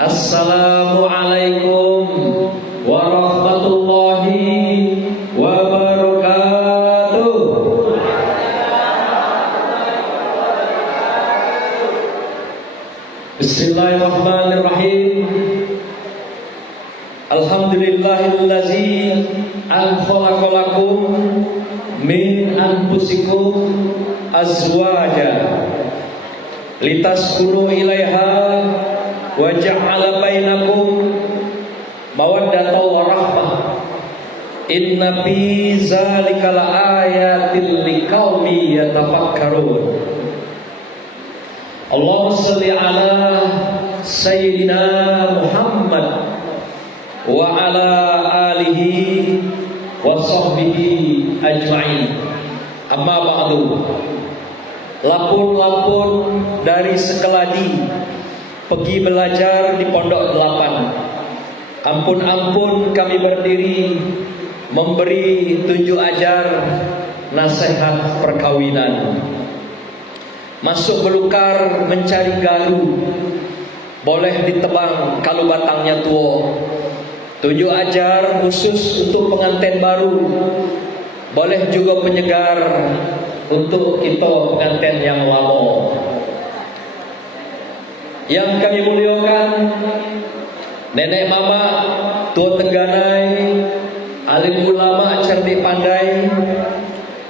Assalamualaikum warahmatullahi wabarakatuh. Bismillahirrahmanirrahim. Alhamdulillahillazi khalaqalakum min anfusikum azwaja litaskunu ilaiha wa ja'ala bainakum mawaddatan wa rahmah. Inna fi dzalika laayatin liqaumin yatafakkarun. Allahumma shalli ala sayyidina Muhammad wa ala alihi wa sahbihi ajma'in. Amma ba'du. Lapun-lapun dari Sekeladi pergi belajar di Pondok 8. Ampun-ampun kami berdiri memberi tunjuk ajar nasihat perkawinan. Masuk belukar mencari garu, boleh ditebang kalau batangnya tua. Tunjuk ajar khusus untuk pengantin baru, boleh juga penyegar untuk kita pengantin yang lama. Yang kami muliakan, nenek mama, tua tengganai, alim ulama cerdik pandai,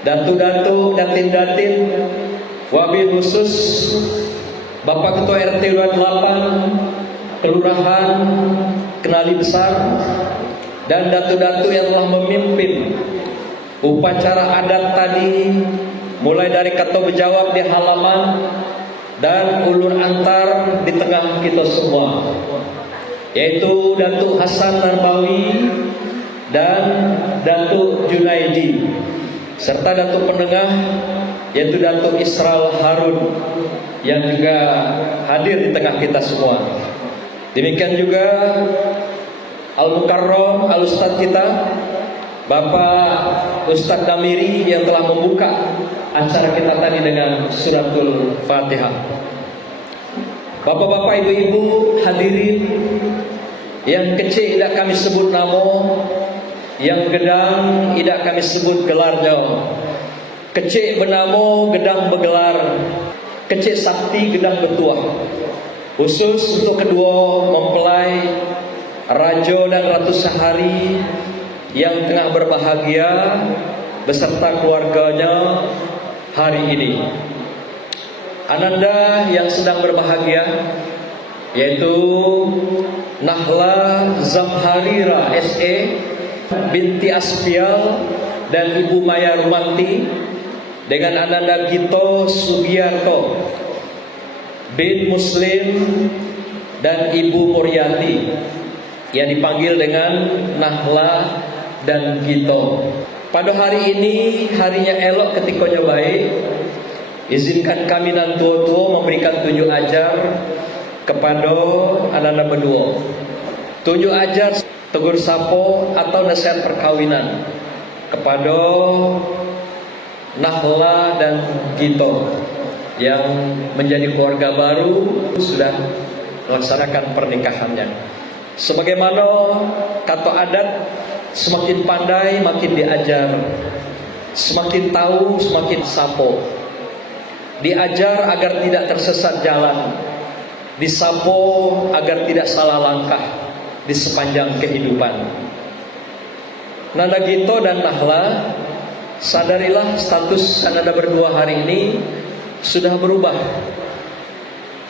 datu-datu, datin-datin, wabil khusus Bapak Ketua RT 28 Kelurahan Kenali Besar, dan datu-datu yang telah memimpin upacara adat tadi, mulai dari kata berjawab di halaman dan ulur antar di tengah kita semua, yaitu Datuk Hasan Narbawi dan Datuk Junaidi, serta Datuk Penengah yaitu Datuk Isral Harun yang juga hadir di tengah kita semua. Demikian juga Al-Mukarram Al-Ustadz kita Bapak Ustadz Damiri yang telah membuka acara kita tadi dengan suratul Fatihah. Bapak-bapak, ibu-ibu hadirin yang kecil tidak kami sebut nama, yang gedang tidak kami sebut gelarnya. Kecil bernama, gedang bergelar. Kecil sakti, gedang bertuah. Khusus untuk kedua mempelai Raja dan Ratu Sahari yang tengah berbahagia beserta keluarganya hari ini. Ananda yang sedang berbahagia yaitu Nahla Zamharira SE binti Aspial dan Ibu Maya Rumanti, dengan Ananda Gito Sugiarto bin Muslim dan Ibu Muriati yang dipanggil dengan Nahla dan Gito. Pada hari ini, harinya elok ketikanya baik, izinkan kami dan tua-tua memberikan tunjuk ajar kepada Ananda berdua. Tunjuk ajar tegur sapo atau nasihat perkawinan kepada Nahla dan Gito yang menjadi keluarga baru, sudah melaksanakan pernikahannya. Sebagaimana kata adat, semakin pandai makin diajar, semakin tahu semakin sapo. Diajar agar tidak tersesat jalan, disapo agar tidak salah langkah di sepanjang kehidupan. Nanda Gito dan Nahla, sadarilah status Ananda berdua hari ini sudah berubah,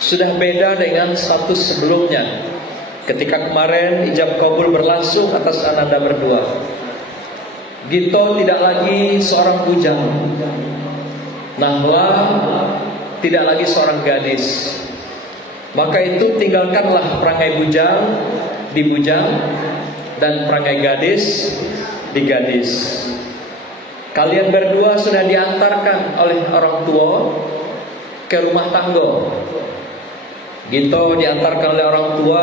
sudah beda dengan status sebelumnya. Ketika kemarin ijab kabul berlangsung atas Ananda berdua, Gito tidak lagi seorang bujang, Nahla tidak lagi seorang gadis. Maka itu tinggalkanlah perangai bujang di bujang dan perangai gadis di gadis. Kalian berdua sudah diantarkan oleh orang tua ke rumah tangga. Gito diantarkan oleh orang tua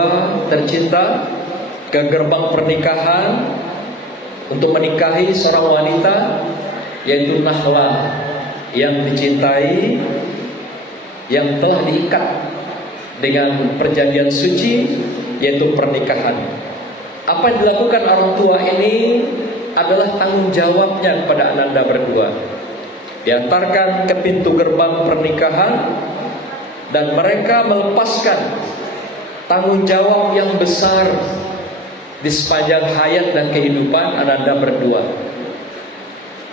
tercinta ke gerbang pernikahan untuk menikahi seorang wanita, yaitu Nahla yang dicintai, yang telah diikat dengan perjanjian suci yaitu pernikahan. Apa yang dilakukan orang tua ini adalah tanggung jawabnya kepada ananda berdua. Diantarkan ke pintu gerbang pernikahan, dan mereka melepaskan tanggung jawab yang besar di sepanjang hayat dan kehidupan ananda berdua.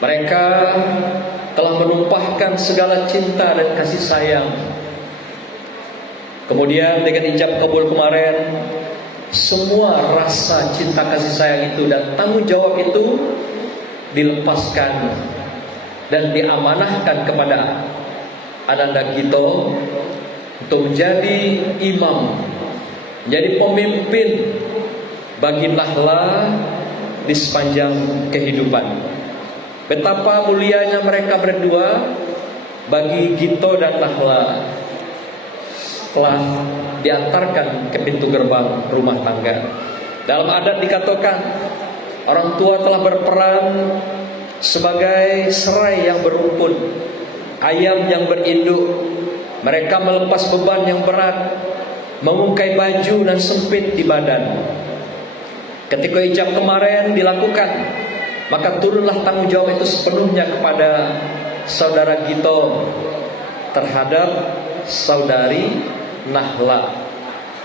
Mereka telah menumpahkan segala cinta dan kasih sayang. Kemudian dengan ijab kabul kemarin, semua rasa cinta kasih sayang itu dan tanggung jawab itu dilepaskan dan diamanahkan kepada ananda Gito untuk menjadi imam, menjadi pemimpin bagi Nahla di sepanjang kehidupan. Betapa mulianya mereka berdua bagi Gito dan Nahla telah diantarkan ke pintu gerbang rumah tangga. Dalam adat dikatakan orang tua telah berperan sebagai serai yang berumpun, ayam yang berinduk. Mereka melepas beban yang berat, mengungkai baju dan sempit di badan. Ketika ijab kemarin dilakukan, maka turunlah tanggung jawab itu sepenuhnya kepada saudara Gito terhadap saudari Nahla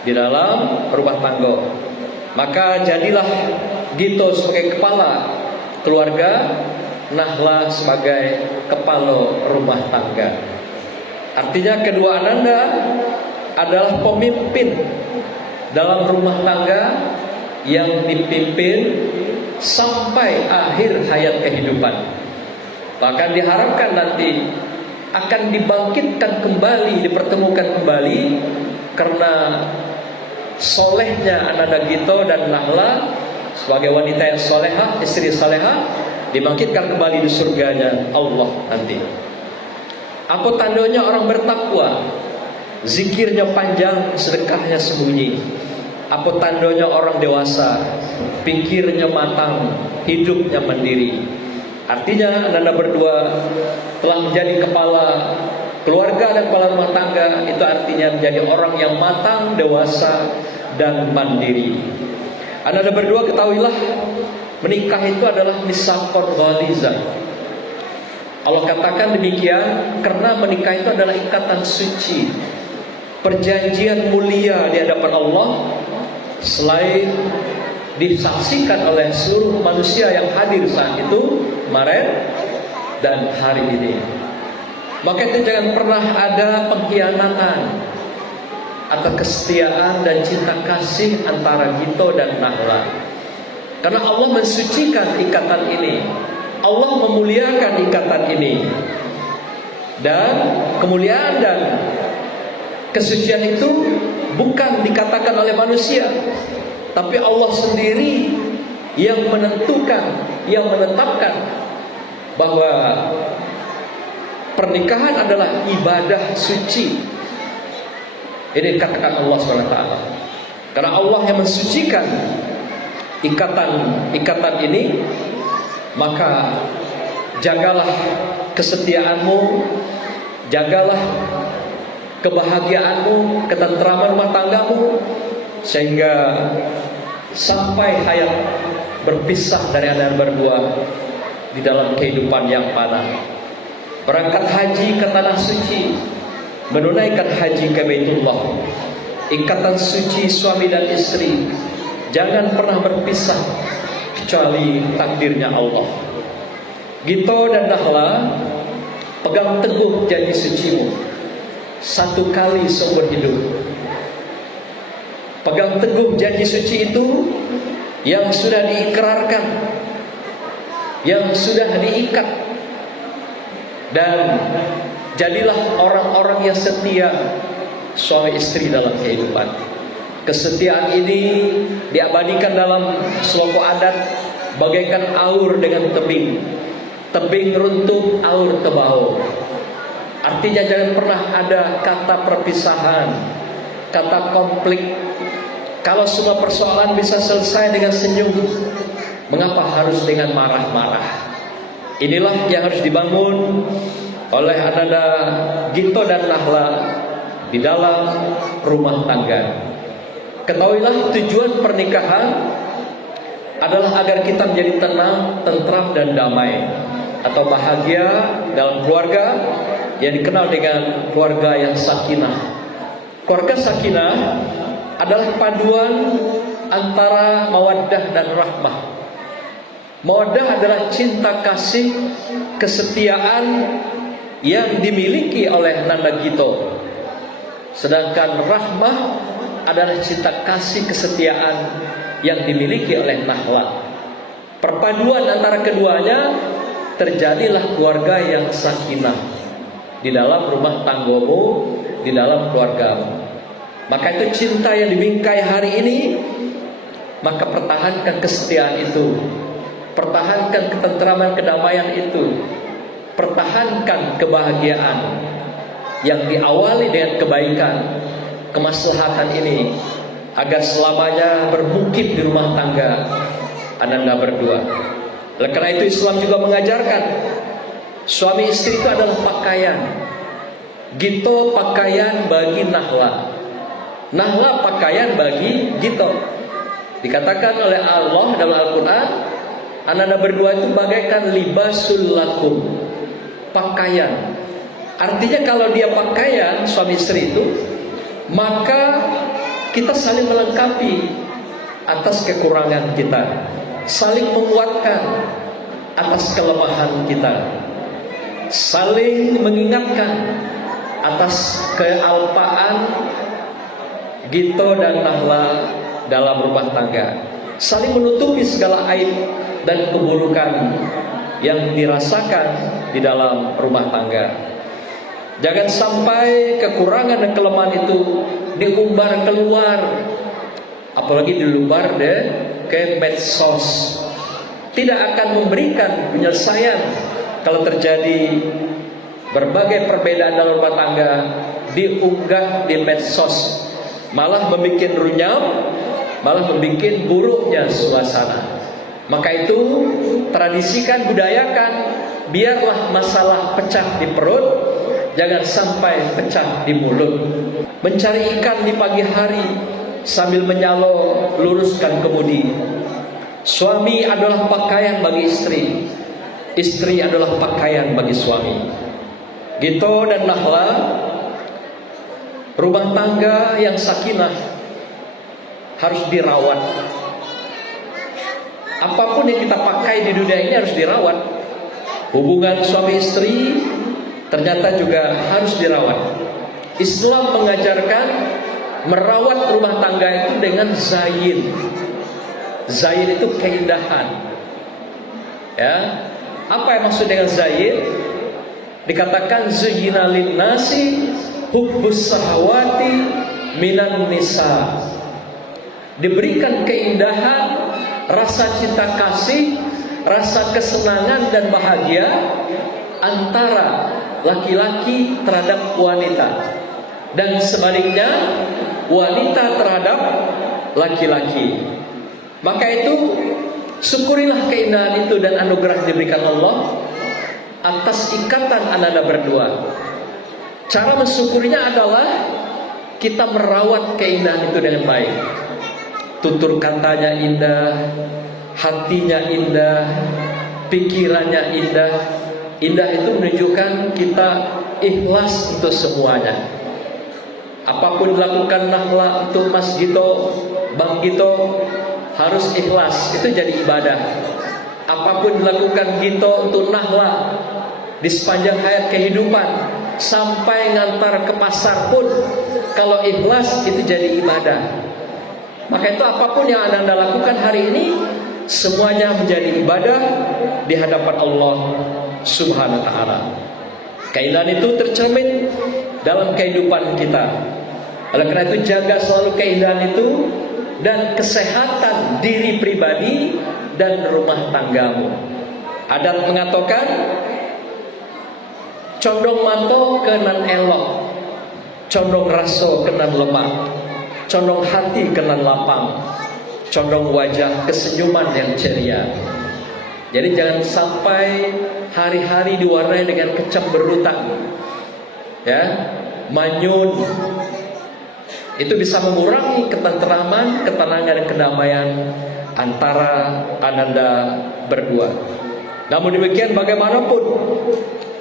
di dalam rumah tangga. Maka jadilah Gito sebagai kepala keluarga, Nahla sebagai kepala rumah tangga. Artinya kedua ananda adalah pemimpin dalam rumah tangga yang dipimpin sampai akhir hayat kehidupan. Bahkan diharapkan nanti akan dibangkitkan kembali, dipertemukan kembali, karena solehnya ananda Gito dan Nahla sebagai wanita yang solehah, istri solehah, dibangkitkan kembali di surganya Allah nanti. Apa tandanya orang bertakwa? Zikirnya panjang, sedekahnya sembunyi. Apa tandanya orang dewasa? Pikirnya matang, hidupnya mandiri. Artinya ananda berdua telah menjadi kepala keluarga dan kepala rumah tangga. Itu artinya menjadi orang yang matang, dewasa, dan mandiri. Ananda berdua ketahuilah, menikah itu adalah misaqon ghalizah. Allah katakan demikian karena menikah itu adalah ikatan suci, perjanjian mulia di hadapan Allah, selain disaksikan oleh seluruh manusia yang hadir saat itu, kemarin dan hari ini. Maka itu jangan pernah ada pengkhianatan atau kesetiaan dan cinta kasih antara Gito dan Nahla. Karena Allah mensucikan ikatan ini, Allah memuliakan ikatan ini. Dan kemuliaan dan kesucian itu bukan dikatakan oleh manusia, tapi Allah sendiri yang menentukan, yang menetapkan bahwa pernikahan adalah ibadah suci. Ini dikatakan Allah SWT. Karena Allah yang mensucikan ikatan ini, maka jagalah kesetiaanmu, jagalah kebahagiaanmu, ketentraman rumah tanggamu, sehingga sampai hayat berpisah dari anda berdua di dalam kehidupan yang panah. Berangkat haji ke tanah suci, menunaikan haji ke Baitullah, ikatan suci suami dan istri jangan pernah berpisah kecuali takdirnya Allah. Gito dan Nahla, pegang teguh janji sucimu satu kali seumur hidup. Pegang teguh janji suci itu yang sudah diikrarkan, yang sudah diikat, dan jadilah orang-orang yang setia suami istri dalam kehidupan. Kesetiaan ini diabadikan dalam seloko adat bagaikan aur dengan tebing. Tebing runtuh, aur tebahu. Artinya jangan pernah ada kata perpisahan, kata konflik. Kalau semua persoalan bisa selesai dengan senyum, mengapa harus dengan marah-marah? Inilah yang harus dibangun oleh ananda Gito dan Nahla di dalam rumah tangga. Ketahuilah tujuan pernikahan adalah agar kita menjadi tenang, tentram dan damai, atau bahagia dalam keluarga yang dikenal dengan keluarga yang sakinah. Keluarga sakinah adalah paduan antara mawaddah dan rahmah. Mawaddah adalah cinta kasih, kesetiaan yang dimiliki oleh Nanda Gito. Sedangkan rahmah adalah cinta kasih, kesetiaan yang dimiliki oleh Nahla. Perpaduan antara keduanya, terjadilah keluarga yang sakinah di dalam rumah tanggamu, di dalam keluargamu. Maka itu cinta yang dibingkai hari ini, maka pertahankan kesetiaan itu, pertahankan ketentraman, kedamaian itu, pertahankan kebahagiaan yang diawali dengan kebaikan, kemaslahatan ini, agar selamanya bermukim di rumah tangga Ananda berdua. Oleh karena itu Islam juga mengajarkan suami istri itu adalah pakaian. Gito pakaian bagi Nahla, Nahla pakaian bagi Gito. Dikatakan oleh Allah dalam Al-Quran, Ananda berdua itu bagaikan libasul lakum, pakaian. Artinya kalau dia pakaian, suami istri itu, maka kita saling melengkapi atas kekurangan kita, saling menguatkan atas kelemahan kita, saling mengingatkan atas kealpaan Gito dan Nahla dalam rumah tangga, saling menutupi segala aib dan keburukan yang dirasakan di dalam rumah tangga. Jangan sampai kekurangan dan kelemahan itu diumbar keluar, apalagi dilubar ke medsos. Tidak akan memberikan penyelesaian kalau terjadi berbagai perbedaan dalam rumah tangga diunggah di medsos, malah membuat runyam, malah membuat buruknya suasana. Maka itu tradisikan, budayakan, biarlah masalah pecah di perut, jangan sampai pecah di mulut. Mencari ikan di pagi hari sambil menyalo, luruskan kemudi. Suami adalah pakaian bagi istri, istri adalah pakaian bagi suami. Gito dan Nahla, rumah tangga yang sakinah harus dirawat. Apapun yang kita pakai di dunia ini harus dirawat. Hubungan suami istri ternyata juga harus dirawat. Islam mengajarkan merawat rumah tangga itu dengan zayin. Zayin itu keindahan. Ya, apa yang maksud dengan zayin? Dikatakan zuyyina lin-nasi hubbus sahawati minan nisa. Diberikan keindahan, rasa cinta kasih, rasa kesenangan dan bahagia antara laki-laki terhadap wanita, dan sebaliknya wanita terhadap laki-laki. Maka itu syukurilah keindahan itu dan anugerah diberikan Allah atas ikatan Ananda berdua. Cara mensyukurinya adalah kita merawat keindahan itu dengan baik. Tutur katanya indah, hatinya indah, pikirannya indah. Indah itu menunjukkan kita ikhlas untuk semuanya. Apapun dilakukan Nahla untuk Mas Gito, Bang Gito, harus ikhlas. Itu jadi ibadah. Apapun dilakukan Gito untuk Nahla di sepanjang hayat kehidupan, sampai ngantar ke pasar pun, kalau ikhlas itu jadi ibadah. Maka itu apapun yang Anda lakukan hari ini, semuanya menjadi ibadah di hadapan Allah Subhanahu wa ta'ala. Keindahan itu tercermin dalam kehidupan kita. Oleh karena itu jaga selalu keindahan itu dan kesehatan diri pribadi dan rumah tanggamu. Adat mengatakan condong manto kenan elok, condong raso kenan lemak, condong hati kenan lapang, condong wajah kesenyuman yang ceria. Jadi jangan sampai hari-hari diwarnai dengan kecemberutan, ya, manyun, Itu bisa mengurangi ketentraman, ketenangan dan kedamaian antara ananda berdua. Namun demikian bagaimanapun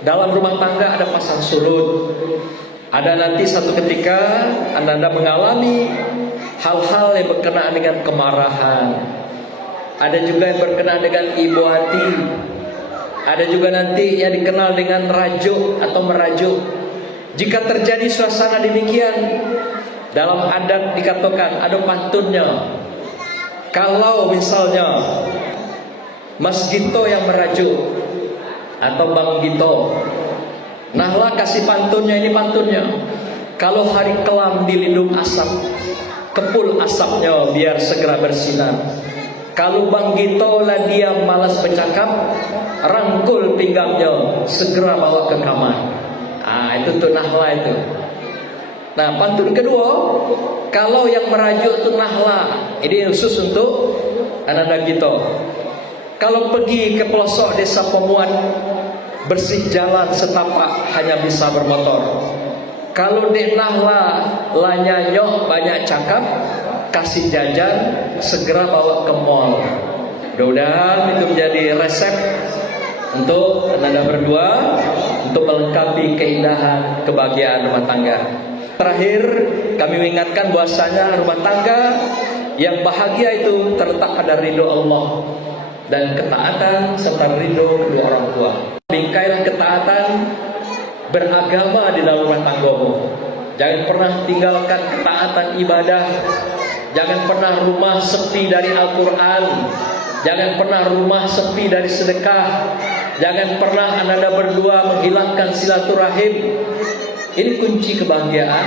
dalam rumah tangga ada pasang surut. Ada nanti satu ketika ananda mengalami hal-hal yang berkenaan dengan kemarahan. Ada juga yang berkenaan dengan ibu hati. Ada juga nanti yang dikenal dengan rajuk atau merajuk. Jika terjadi suasana demikian, dalam adat dikatakan ada pantunnya. Kalau misalnya Mas Gito yang merajuk atau Bang Gito, nahlah kasih pantunnya, ini pantunnya. Kalau hari kelam dilindung asap, kepul asapnya biar segera bersinar. Kalau Bang Gito lah dia malas bercakap, rangkul pinggangnya, segera bawa ke kamar. Itu tuh nahla itu. Nah, pantun kedua, kalau yang merajuk itu nahla, ini khusus untuk ananda Gito. Kalau pergi ke pelosok desa Pemuan, bersih jalan setapak hanya bisa bermotor. Kalau dek nahla lanya nyok banyak cakap, kasih jajan segera bawa ke mall. Mudah-mudahan itu menjadi resep untuk ananda berdua untuk melengkapi keindahan kebahagiaan rumah tangga. Terakhir kami mengingatkan bahwasanya rumah tangga yang bahagia itu terletak pada ridho Allah dan ketaatan serta ridho kedua orang tua. Bingkailah ketaatan beragama di dalam rumah tanggamu. Jangan pernah tinggalkan ketaatan ibadah. Jangan pernah rumah sepi dari Al-Quran. Jangan pernah rumah sepi dari sedekah. Jangan pernah ananda berdua menghilangkan silaturahim. Ini kunci kebahagiaan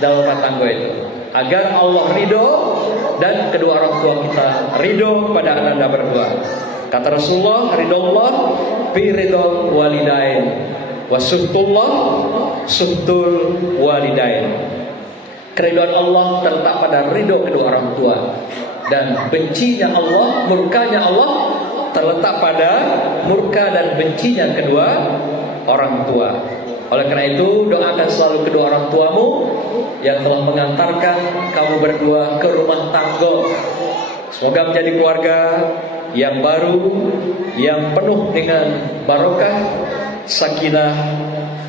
dalam rumah tangga itu. Agar Allah ridho dan kedua orang tua kita ridho pada ananda berdua. Kata Rasulullah, ridho Allah bi ridho walidain, wa suhtullah suhtul walidain. Keridhaan Allah terletak pada ridho kedua orang tua, dan bencinya Allah, murkanya Allah terletak pada murka dan bencinya kedua orang tua. Oleh karena itu, doakan selalu kedua orang tuamu yang telah mengantarkan kamu berdua ke rumah tangga. Semoga menjadi keluarga yang baru, yang penuh dengan barokah, sakinah,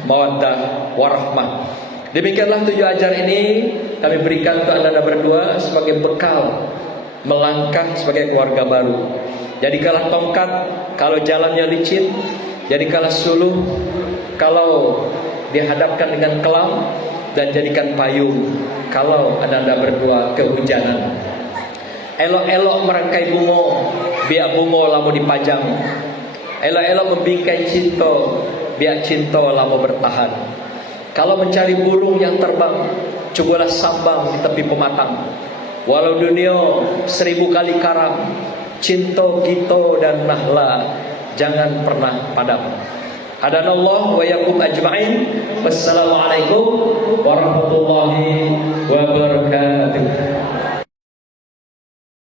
mawaddah, warahmah. Demikianlah 7 ajar ini kami berikan untuk anda berdua sebagai bekal melangkah sebagai keluarga baru. Jadikanlah tongkat kalau jalannya licin, jadikanlah suluh kalau dihadapkan dengan kelam, dan jadikan payung kalau anda berdua kehujanan. Elok-elok merangkai bunga, biar bunga lama dipajang. Elok-elok membingkai cinta, biar cinta lama bertahan. Kalau mencari burung yang terbang, cobalah sambang di tepi pematang. Walau dunia 1000 kali karam, cinta Gito dan nahla jangan pernah padam. Hadanallah wa yakum ajma'in. Wassalamualaikum warahmatullahi wabarakatuh.